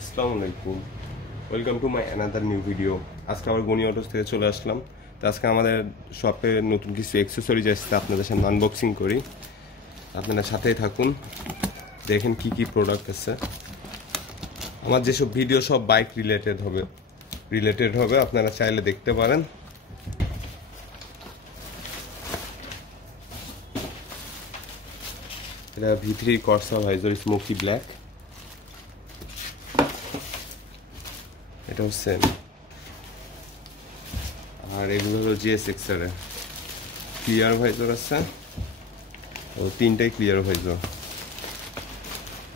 আসসালামু আলাইকুম, welcome to my another new video. আজকে আবার গনি অটোস থেকে চলে আসলাম। তো আজকে আমাদের শপে নতুন কিছু অ্যাক্সেসরিজ আসছে, আপনাদের সামনে আনবক্সিং করি। আপনারা সাথেই থাকুন, দেখেন কি কি প্রোডাক্ট আছে। আমার যেসব ভিডিও সব বাইক রিলেটেড হবে, আপনারা চাইলে দেখতে পারেন। এটা V3 কর্সা ভাইজর স্মোকি ব্ল্যাক। এটা হচ্ছে, আর এগুলো হলো GSX এর ক্লিয়ার ভাইজর আছে, ও তিনটাই ক্লিয়ার ভাইজর।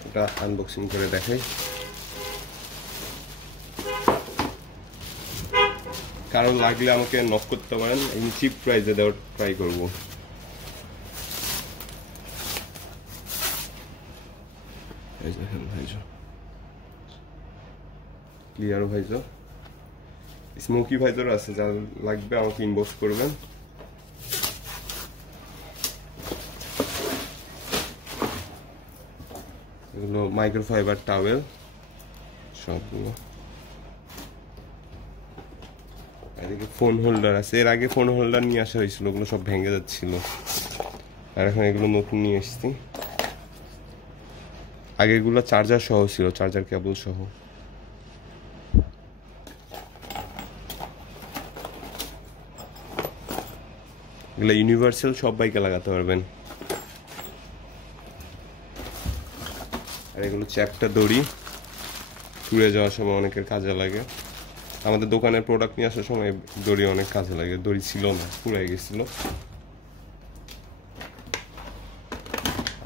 এটা আনবক্সিং করে দেখাই। কারণ লাগলে আমাকে নক করতে পারেন, আমি চিপ প্রাইসে দেওয়ার ট্রাই করবো। ক্লিয়ার ভাইজর, স্মোকি ভাইজর আছে, যা লাগবে আমাকে ইনবক্স করবেন। এগুলো মাইক্রোফাইবার টাওয়েল সবগুলো। এদিকে ফোন হোল্ডার আছে, এর আগে ফোন হোল্ডার নিয়ে আসা হয়েছিল, ওগুলো সব ভেঙে যাচ্ছিল, আর এখন এগুলো নতুন নিয়ে এসেছি। আগে এগুলো চার্জার সহ ছিল, চার্জার কেবল সহ। এগুলো ইউনিভার্সাল, সব বাইকে লাগাতে পারবেন। আর এগুলো চ্যাপ্টা দড়ি, ট্যুরে যাওয়ার সময় অনেকের কাজে লাগে। আমাদের দোকানের প্রোডাক্ট নিয়ে আসার সময় দড়ি অনেক কাজে লাগে, দড়ি ছিল না, পুড়ে গেছিল।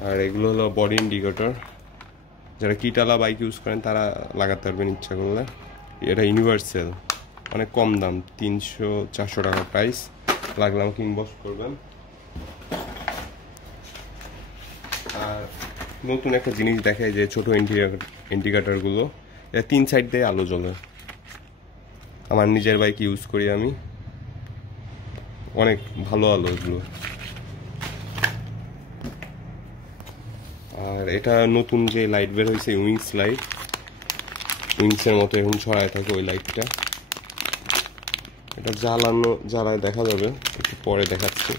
আর এগুলো হলো বডি ইন্ডিকেটর, যারা কিটালা বাইক ইউজ করেন তারা লাগাতে পারবেন ইচ্ছা করলে। এটা ইউনিভার্সাল, অনেক কম দাম, 300-400 টাকা প্রাইস। লাগলে আমাকে ইনবক্স করবেন। আর নতুন একটা জিনিস দেখায় যে ছোট ইন্ডিকেটরগুলো, এটা 3 সাইড দিয়ে আলো জ্বলে। আমার নিজের বাইক ইউজ করি আমি, অনেক ভালো আলো এগুলো। আর এটা নতুন যে লাইট বের হয়েছে, উইংস লাইট, উইংসের মতো এখন ছড়ায় থাকে ওই লাইটটা। এটা জ্বালায় দেখা যাবে, একটু পরে দেখাচ্ছি।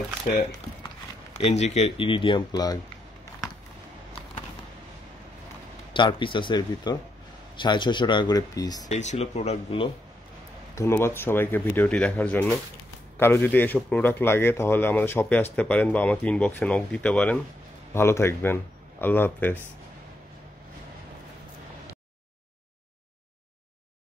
হচ্ছে এনজিকের ইরিডিয়াম প্লাগ, 4 পিস আছে এর ভিতর, 650 টাকা করে পিস। এই ছিল প্রোডাক্টগুলো। ধন্যবাদ সবাইকে ভিডিওটি দেখার জন্য। কারো যদি এসব প্রোডাক্ট লাগে তাহলে আমাদের শপে আসতে পারেন বা আমাকে ইনবক্সে নক দিতে পারেন। ভালো থাকবেন, আল্লাহ হাফেজ।